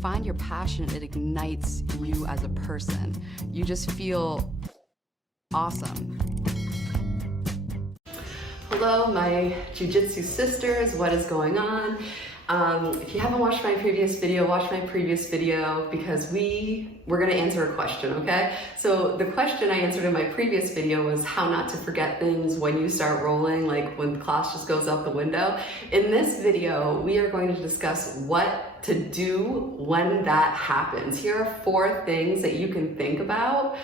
find your passion, it ignites you as a person. You just feel awesome. Hello, my Jiu Jitsu sisters, what is going on? If you haven't watched my previous video, watch my previous video because we're gonna answer a question, okay? So the question I answered in my previous video was how not to forget things when you start rolling, like when class just goes out the window. In this video, we are going to discuss what to do when that happens. Here are 4 things that you can think about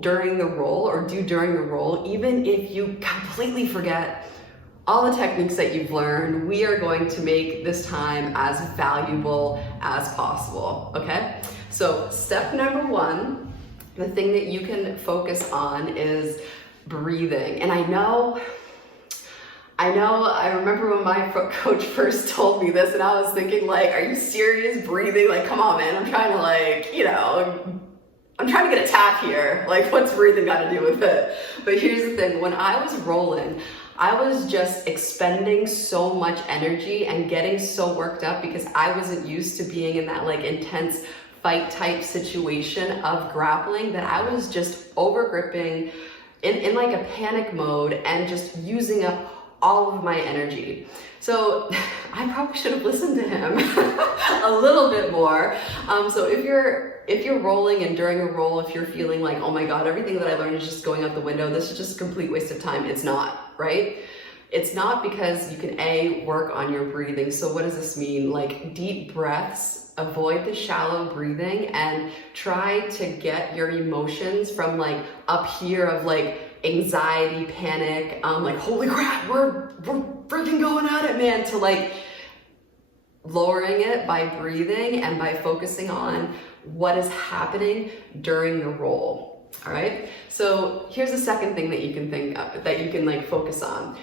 during the roll or do during the roll, even if you completely forget all the techniques that you've learned. We are going to make this time as valuable as possible, okay? So step number 1, the thing that you can focus on is breathing. And I remember when my coach first told me this and I was thinking like, are you serious? Breathing? Like, come on, man, I'm trying to I'm trying to get a tap here. Like, what's breathing got to do with it? But here's the thing, when I was rolling, I was just expending so much energy and getting so worked up because I wasn't used to being in that like intense fight type situation of grappling, that I was just over gripping in like a panic mode and just using up all of my energy. So I probably should have listened to him a little bit more. So if you're rolling and during a roll, if you're feeling like, oh my God, everything that I learned is just going out the window, this is just a complete waste of time. It's not, right? It's not, because you can work on your breathing. So what does this mean? Like deep breaths, avoid the shallow breathing and try to get your emotions from like up here of like anxiety, panic, like holy crap, we're freaking going at it, man, to like lowering it by breathing and by focusing on what is happening during the roll. All right. So here's the second thing that you can think of, that you can like focus on.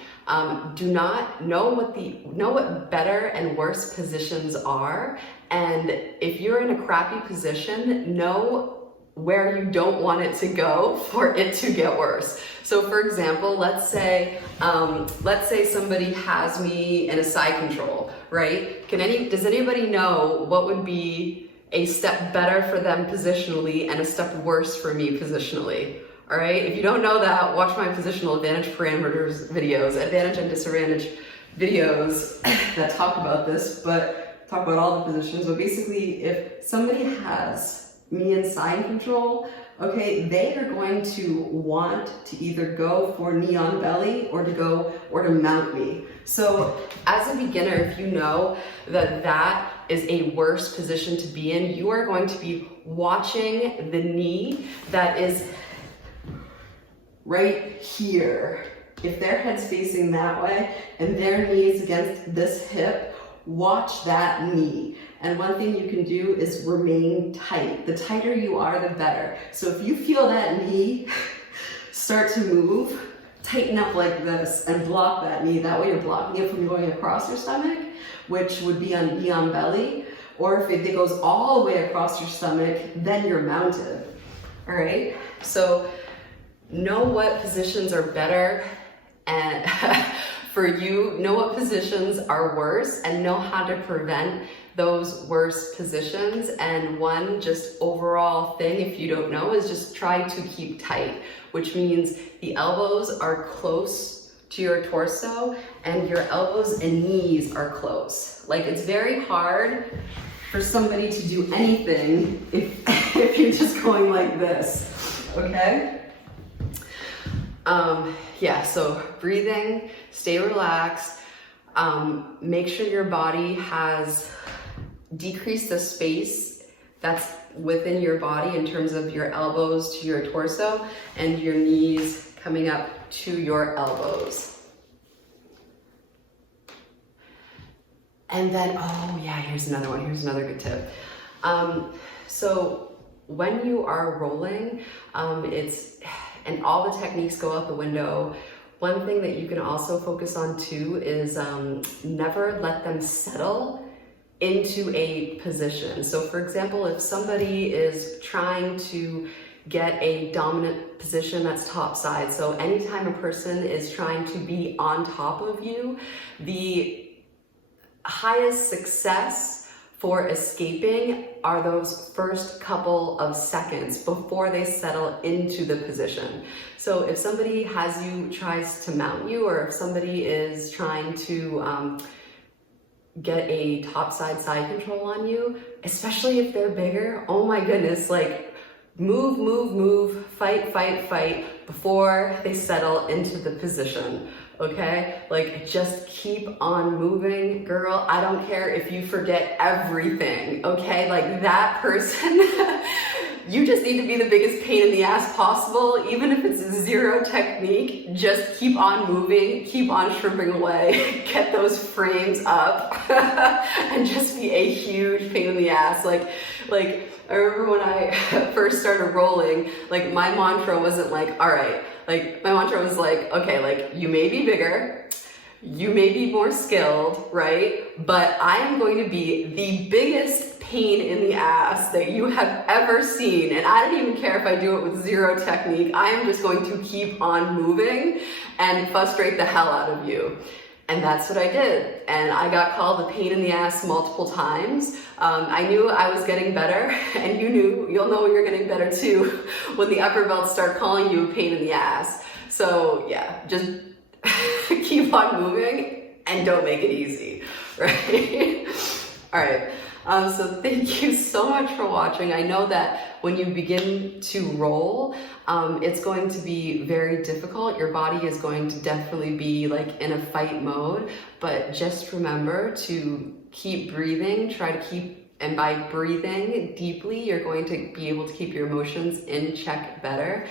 Do not know what better and worse positions are. And if you're in a crappy position, know where you don't want it to go for it to get worse. So for example, let's say somebody has me in a side control, right? Does anybody know what would be a step better for them positionally and a step worse for me positionally? All right, if you don't know that, watch my positional advantage parameters videos, advantage and disadvantage videos that talk about this, but talk about all the positions. But basically, if somebody has me in side control, okay, they are going to want to either go for knee on belly or to mount me. So as a beginner, if you know that is a worse position to be in, you are going to be watching the knee that is right here. If their head's facing that way and their knee is against this hip, watch that knee. And one thing you can do is remain tight. The tighter you are, the better. So if you feel that knee start to move, tighten up like this and block that knee. That way you're blocking it from going across your stomach, which would be on knee on belly. Or if it goes all the way across your stomach, then you're mounted. All right? So know what positions are better and for you, know what positions are worse, and know how to prevent those worse positions. And one just overall thing, if you don't know, is just try to keep tight, which means the elbows are close to your torso and your elbows and knees are close. Like, it's very hard for somebody to do anything if you're just going like this, okay? Yeah, so breathing, stay relaxed, make sure your body has decreased the space that's within your body in terms of your elbows to your torso and your knees coming up to your elbows. And then, oh yeah, here's another one. Here's another good tip. So when you are rolling, and all the techniques go out the window, one thing that you can also focus on too is never let them settle into a position. So for example, if somebody is trying to get a dominant position that's top side, so anytime a person is trying to be on top of you, the highest success for escaping are those first couple of seconds before they settle into the position. So if somebody tries to mount you, or if somebody is trying to get a topside side control on you, especially if they're bigger, oh my goodness, like move, fight before they settle into the position. Okay, like just keep on moving, girl. I don't care if you forget everything, okay? Like that person, you just need to be the biggest pain in the ass possible. Even if it's zero technique, just keep on moving, keep on shrimping away, get those frames up, and just be a huge pain in the ass. Like I remember when I first started rolling, like my mantra wasn't like, all right, like my mantra was like, okay, like you may be bigger, you may be more skilled, right? But I am going to be the biggest pain in the ass that you have ever seen. And I don't even care if I do it with zero technique. I am just going to keep on moving and frustrate the hell out of you. And that's what I did. And I got called a pain in the ass multiple times. I knew I was getting better, and you'll know you're getting better too when the upper belts start calling you a pain in the ass. So yeah, just keep on moving and don't make it easy, right? All right. So thank you so much for watching. I know that when you begin to roll, it's going to be very difficult. Your body is going to definitely be like in a fight mode, but just remember to keep breathing, and by breathing deeply, you're going to be able to keep your emotions in check better.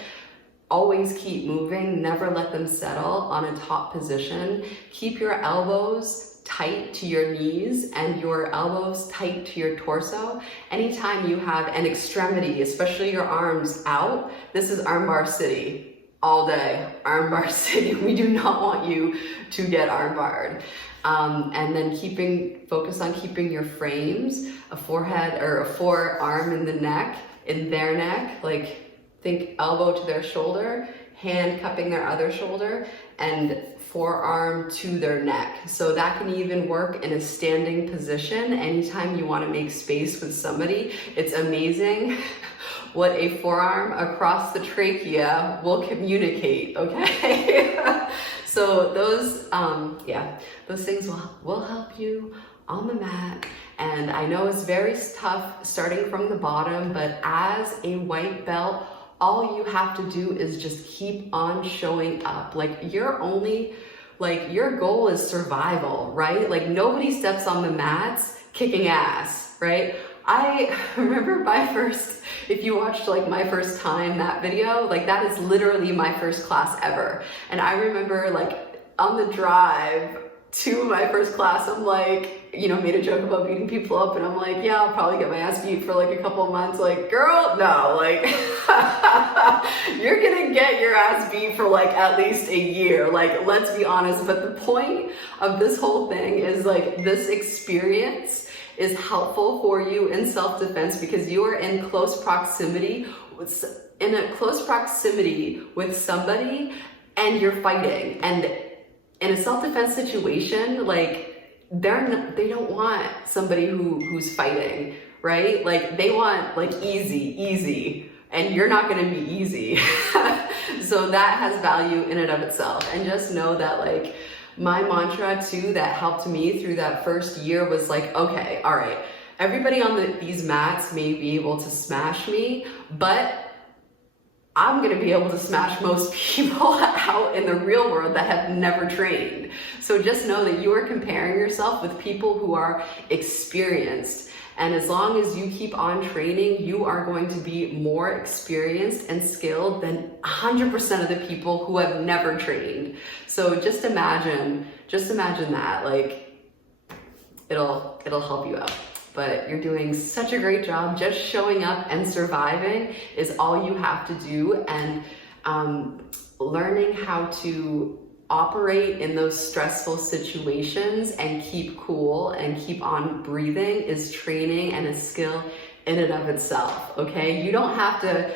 Always keep moving, never let them settle on a top position. Keep your elbows tight to your knees and your elbows tight to your torso. Anytime you have an extremity, especially your arms out, this is armbar city all day. Armbar city. We do not want you to get armbarred. And then focus on keeping your frames, a forehead or a forearm in their neck, like think elbow to their shoulder, hand cupping their other shoulder, and forearm to their neck. So that can even work in a standing position. Anytime you want to make space with somebody, it's amazing what a forearm across the trachea will communicate, okay? So those things will help you on the mat. And I know it's very tough starting from the bottom, but as a white belt, all you have to do is just keep on showing up. Like your goal is survival, right? Like nobody steps on the mats kicking ass, right? I remember if you watched like my first time that video, like that is literally my first class ever. And I remember like on the drive to my first class, I'm like, made a joke about beating people up, and I'm like, yeah, I'll probably get my ass beat for like a couple of months. Like, girl, no, like, you're gonna get your ass beat for like at least a year. Like, let's be honest. But the point of this whole thing is like, this experience is helpful for you in self-defense because you are in close proximity with somebody and you're fighting. And in a self-defense situation, like they don't want somebody who's fighting, right? Like they want like easy, and you're not gonna be easy. So that has value in and of itself. And just know that like my mantra too that helped me through that first year was like, okay, all right, everybody on these mats may be able to smash me, but I'm gonna be able to smash most people out in the real world that have never trained. So just know that you are comparing yourself with people who are experienced. And as long as you keep on training, you are going to be more experienced and skilled than 100% of the people who have never trained. So just imagine that, like it'll help you out. But you're doing such a great job. Just showing up and surviving is all you have to do. And learning how to operate in those stressful situations and keep cool and keep on breathing is training and a skill in and of itself, okay? You don't have to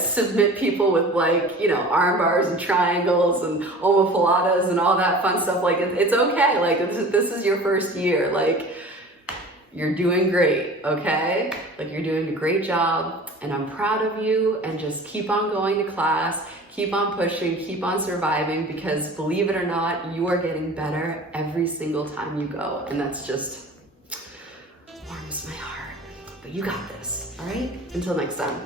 submit people with like, arm bars and triangles and omoplatas and all that fun stuff. Like, it's okay. Like, this is your first year. Like, You're doing great, okay? Like, you're doing a great job, and I'm proud of you, and just keep on going to class, keep on pushing, keep on surviving, because believe it or not, you are getting better every single time you go, and that's just warms my heart. But you got this, all right? Until next time.